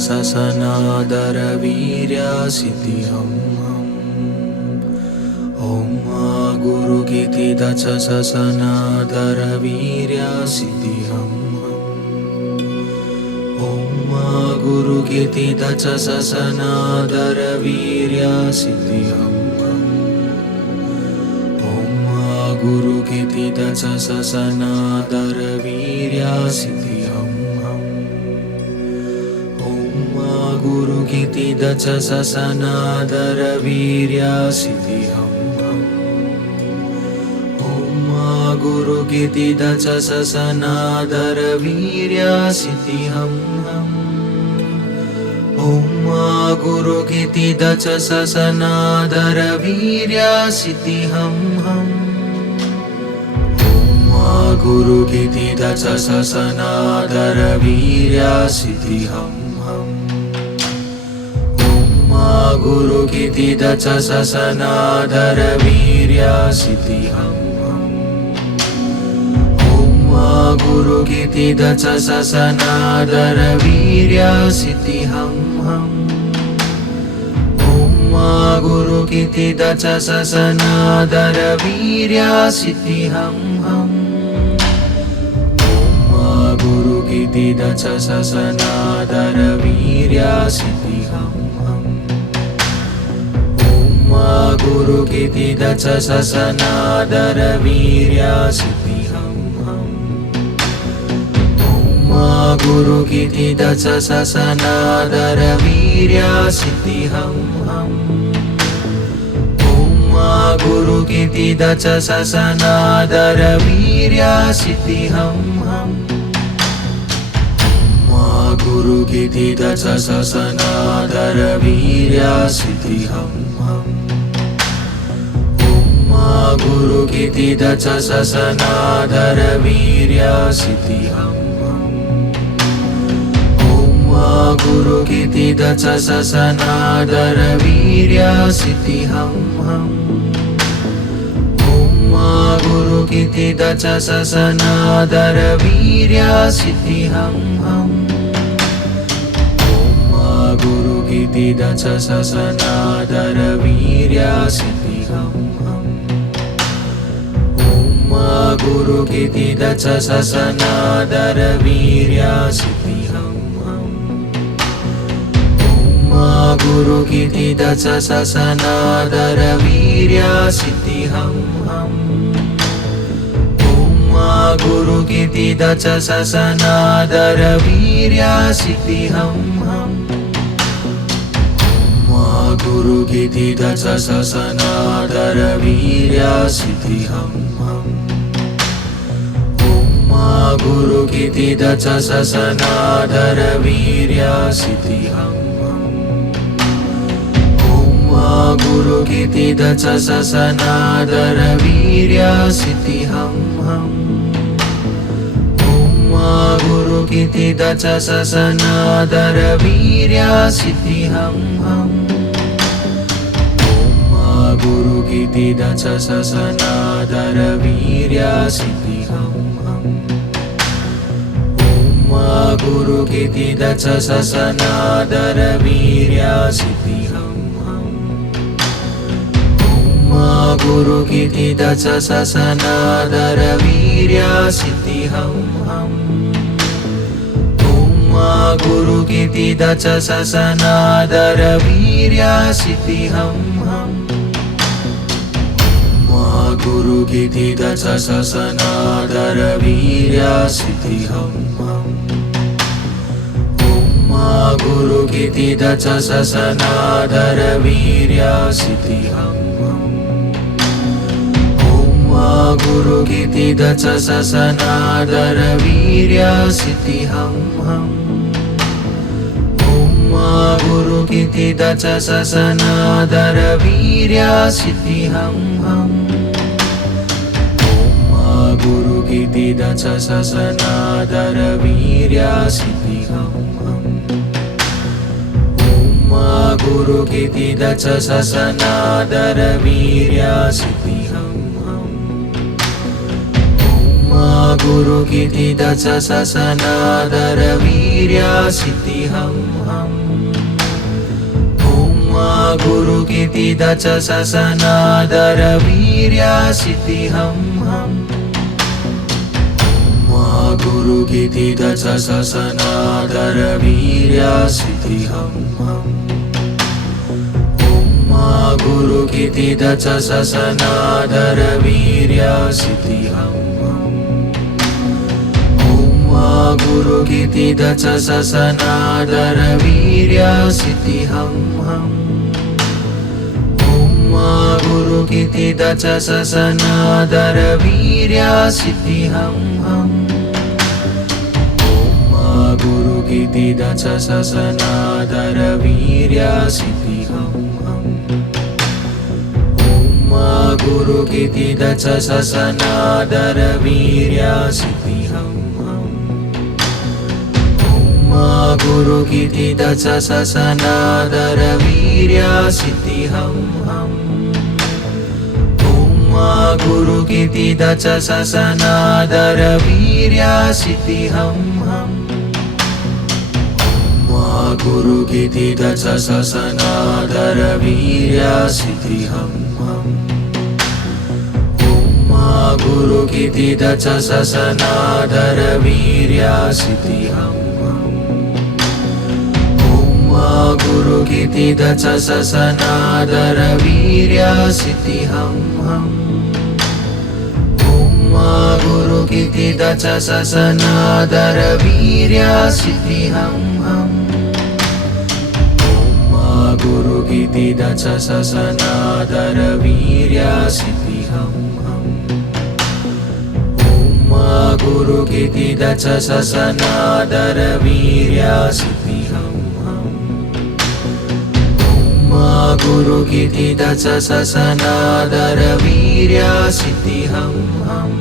ससनादर वीर्य सिद्धि हम हम। ओम गुरु कीर्ति दच ससनादर वीर्य सिद्धि हम हम। ओम गुरु कीर्ति दच ससनादर वीर्य सिद्धि हम हम। ओम गुरु कीर्ति दच ससनादर वीर्य सिद्धि हम हम। ओम गुरु कीर्ति दच ससनादर वीर्य सिद्धि हम हम। ओम गुरु कीर्ति दच ससनादर वीर्य सिद्धि हम हम। ओम गुरु कीर्ति दच ससनादर वीर्य सिद्धि हम हम। ओम गुरु कीर्ति दच ससनादर वीर्य सिद्धि हम हम। ओम गुरु कीर्ति दच ससनादर वीर्य सिद्धि हम हम। ओम गुरु कीर्ति दच ससनादर वीर्य सिद्धि हम हम। ओम गुरु कीर्ति दच ससनादर वीर्य सिद्धि हम हम। ओम गुरु कीर्ति दच ससनादर वीर्य सिद्धि हम हम। ओम गुरु कीर्ति दच ससनादर वीर्य सिद्धि हम हम। ओम गुरु कीर्ति दच ससनादर वीर्य सिद्धि हम हम। ओम गुरु कीर्ति दच ससनादर वीर्य सिद्धि हम हम। ओम गुरु कीर्ति दच ससनादर वीर्य सिद्धि हम हम। ओम गुरु कीर्ति दच ससनादर वीर्य सिद्धि हम हम। ओम गुरु कीर्ति दच ससनादर वीर्य सिद्धि हम हम। ओम गुरु कीर्ति दच ससनादर वीर्य सिद्धि हम हम। ओम गुरु कीर्ति दच ससनादर वीर्य सिद्धि हम हम। ओम गुरु कीर्ति दच ससनादर वीर्य सिद्धि हम हम। ओम गुरु कीर्ति दच ससनादर वीर्य सिद्धि हम हम। ओम गुरु कीर्ति दच ससनादर वीर्य सिद्धि हम हम। ओम गुरु कीर्ति दच ससनादर वीर्य सिद्धि हम हम। ओम गुरु कीर्ति दच ससनादर वीर्य सिद्धि हम हम। ओम गुरु कीर्ति दच ससनादर वीर्य सिद्धि हम हम। ओम गुरु कीर्ति दच ससनादर वीर्य सिद्धि हम हम। ओम गुरु कीर्ति दच ससनादर वीर्य सिद्धि हम हम। ओम गुरु कीर्ति दच ससनादर वीर्य सिद्धि हम हम। ओम गुरु कीर्ति दच ससनादर वीर्य सिद्धि हम हम। ओम गुरु कीर्ति दच ससनादर वीर्य सिद्धि हम हम। ओम गुरु कीर्ति दच ससनादर वीर्य सिद्धि हम हम। ओम गुरु कीर्ति दच ससनादर वीर्य सिद्धि हम हम। ओम गुरु कीर्ति दच ससनादर वीर्य सिद्धि हम हम। ओम गुरु कीर्ति दच ससनादर वीर्य सिद्धि हम हम। ओम गुरु कीर्ति दच ससनादर वीर्य सिद्धि हम हम। ओम गुरु कीर्ति दच ससनादर वीर्य सिद्धि हम हम। ओम गुरु कीर्ति दच ससनादर वीर्य सिद्धि हम हम। गुरुकीर्ति दच ससनादर वीर्य सिद्धि हम हम। गुरुकीर्ति दच ससनादर वीर्य सिद्धि हम हम। गुरुकीर्ति दच ससनादर वीर्य सिद्धि हम हम। गुरुकीर्ति दच ससनादर वीर्य सिद्धि हम हम। गुरुकीर्ति दच ससनादर वीर्य सिद्धि हम हम। गुरुकीर्ति दच ससनादर वीर्य सिद्धि हम हम। गुरुकीर्ति दच ससनादर वीर्य सिद्धि हम हम। गुरुकीर्ति दच ससनादर वीर्य सिद्धि हम हम। गुरुकीर्ति दच ससनादर वीर्य सिद्धि हम हम। गुरुकीर्ति दच ससनादर वीर्य सिद्धि हम हम। गुरुकीर्ति दच ससनादर वीर्य सिद्धि हम हम। गुरुकीर्ति दच ससनादर वीर्य सिद्धि हम हम। गुरुकीर्ति दच ससनादर वीर्य सिद्धि हम हम। गुरुकीर्ति दच ससनादर वीर्य सिद्धि हम हम। गुरुकीर्ति दच ससनादर वीर्य सिद्धि हम हम। गुरुकीर्ति दच ससनादर वीर्य सिद्धि हम हम।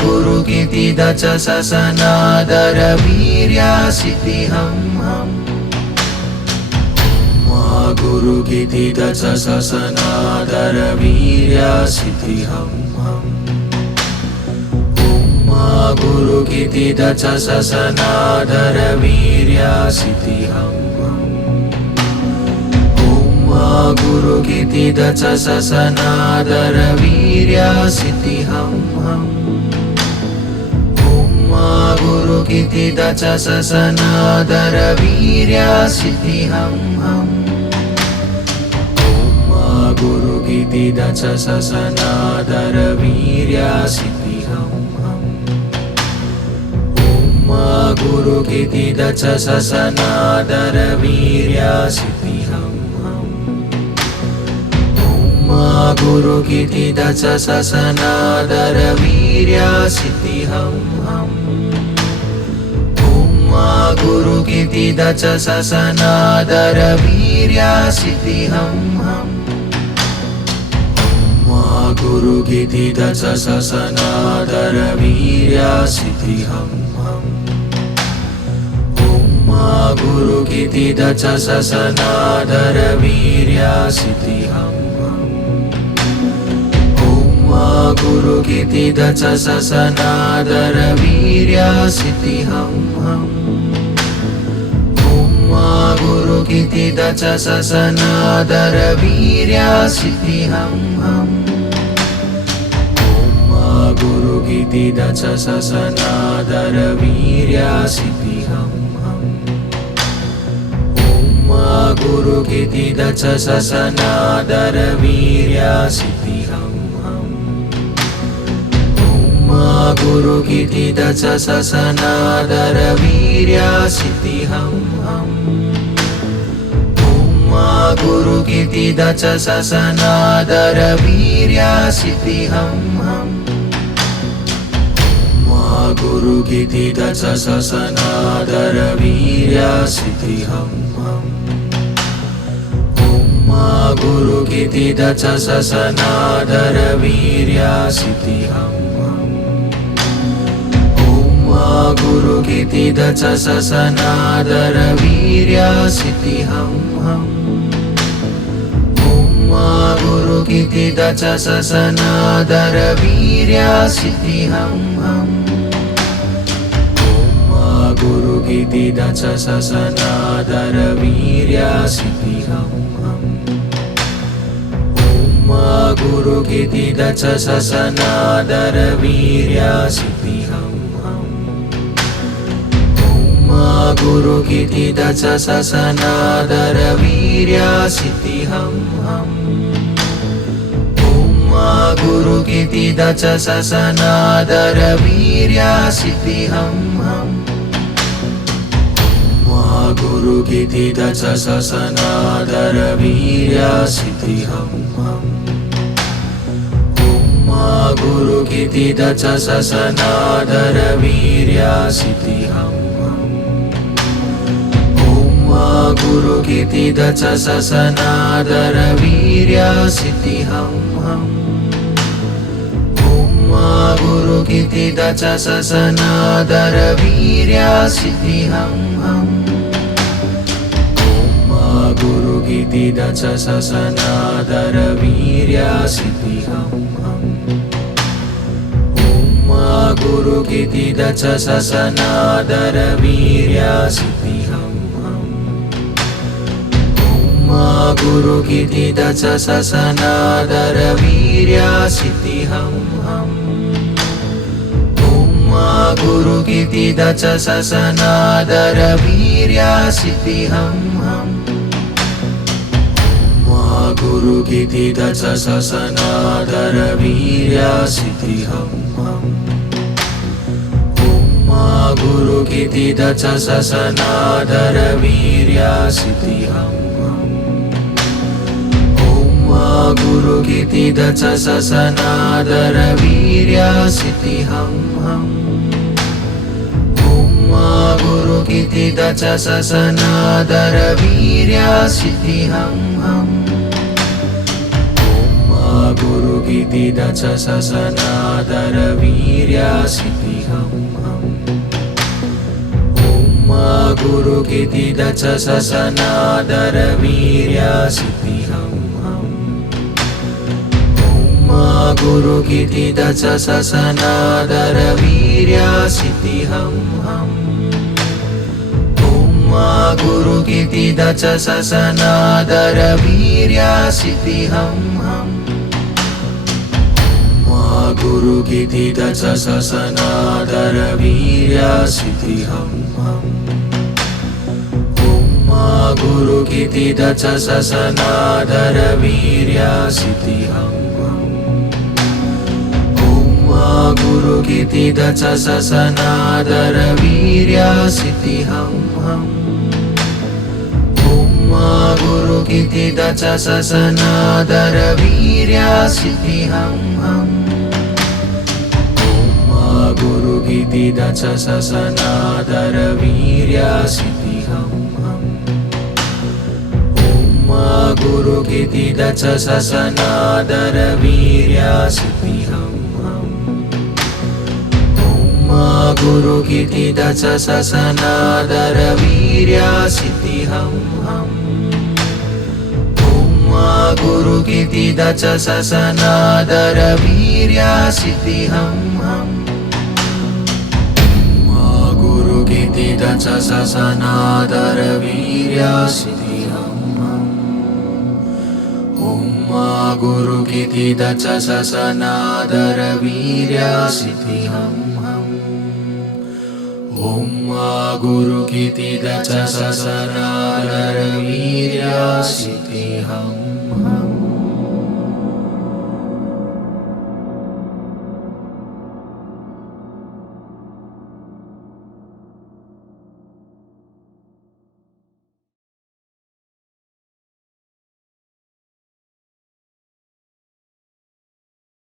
गुरुकीर्ति दच ससनादर वीर्य सिद्धि हम हम। गुरुकीर्ति दच ससनादर वीर्य सिद्धि हम हम। गुरुकीर्ति दच ससनादर वीर्य सिद्धि हम हम। गुरुकीर्ति दच ससनादर वीर्य सिद्धि हम हम। गुरुकीर्ति दच ससनादर वीर्य सिद्धि हम हम। गुरुकीर्ति दच ससनादर वीर्य सिद्धि हम हम। गुरुकीर्ति दच ससनादर वीर्य सिद्धि हम हम। गुरुकीर्ति दच ससनादर वीर्य सिद्धि हम हम। गुरुकीर्ति दच ससनादर वीर्य सिद्धि हम हम। गुरुकीर्ति दच ससनादर वीर्य सिद्धि हम हम। गुरुकीर्ति दच ससनादर वीर्य सिद्धि हम हम। गुरुकीर्ति दच ससनादर वीर्य सिद्धि हम हम। गुरुकीर्ति दच ससनादर वीर्य सिद्धि हम हम। गुरुकीर्ति दच ससनादर वीर्य सिद्धि हम हम। गुरुकीर्ति दच ससनादर वीर्य सिद्धि हम हम। गुरुकीर्ति दच ससनादर वीर्य सिद्धि हम हम। गुरुकीर्ति दच ससनादर वीर्य सिद्धि हम हम। गुरुकीर्ति दच ससनादर वीर्य सिद्धि हम हम। गुरुकीर्ति दच ससनादर वीर्य सिद्धि हम हम। गुरुकीर्ति दच ससनादर वीर्य सिद्धि हम हम। गुरुकीर्ति दच ससनादर वीर्य सिद्धि हम हम। गुरुकीर्ति दच ससनादर वीर्य siddhi ham ham. Om ma guru kiti dacha sasana dara virya siddhi ham ham. Om ma guru kiti dacha sasana dara virya siddhi ham ham. Om ma guru kiti dacha sasana dara virya siddhi ham ham. Guru kiti dacha sasana dara virya siddhi ham ham. Om ma guru kiti dacha sasana dara virya siddhi ham ham. Om ma guru kiti dacha sasana dara virya siddhi ham ham. Om ma guru kiti dacha sasana dara virya siddhi ham ham. Guru kiti dacha sasana dara virya siddhi ham ham. Om ma guru kiti dacha sasana dara virya siddhi ham ham. Om ma guru kiti dacha sasana dara virya siddhi ham ham. Om ma guru kiti dacha sasana dara virya siddhi ham ham. Guru kiti dacha sasana dara virya siddhi ham ham. Om ma guru kiti dacha sasana dara virya siddhi ham ham. Om ma guru kiti dacha sasana dara virya siddhi ham ham. Om ma guru kiti dacha sasana dara virya siddhi ham ham. Guru kiti dacha sasana dara virya siddhi ham ham. Om ma guru kiti dacha sasana dara virya siddhi ham ham. Om ma guru kiti dacha sasana dara virya siddhi ham ham. Om ma guru kiti dacha sasana dara virya siddhi ham ham. Guru kiti dacha sasana dara virya siddhi ham ham. Om ma guru kiti dacha sasana dara virya siddhi ham ham. Om ma guru kiti dacha sasana dara virya siddhi ham ham. Om ma guru kiti dacha sasana dara virya siddhi ham ham. Guru kiti dacha sasana dara virya siddhi ham ham. Om ma guru kiti dacha sasana dara virya siddhi ham ham. Om ma guru kiti dacha sasana dara virya siddhi ham ham. Om ma guru kiti dacha sasana dara virya siddhi ham ham. Kiti dacha sasana dara virya siddhi ham ham. Om ma guru kiti dacha sasana dara virya siddhi ham ham. Om ma guru kiti dacha sasana dara virya siddhi ham.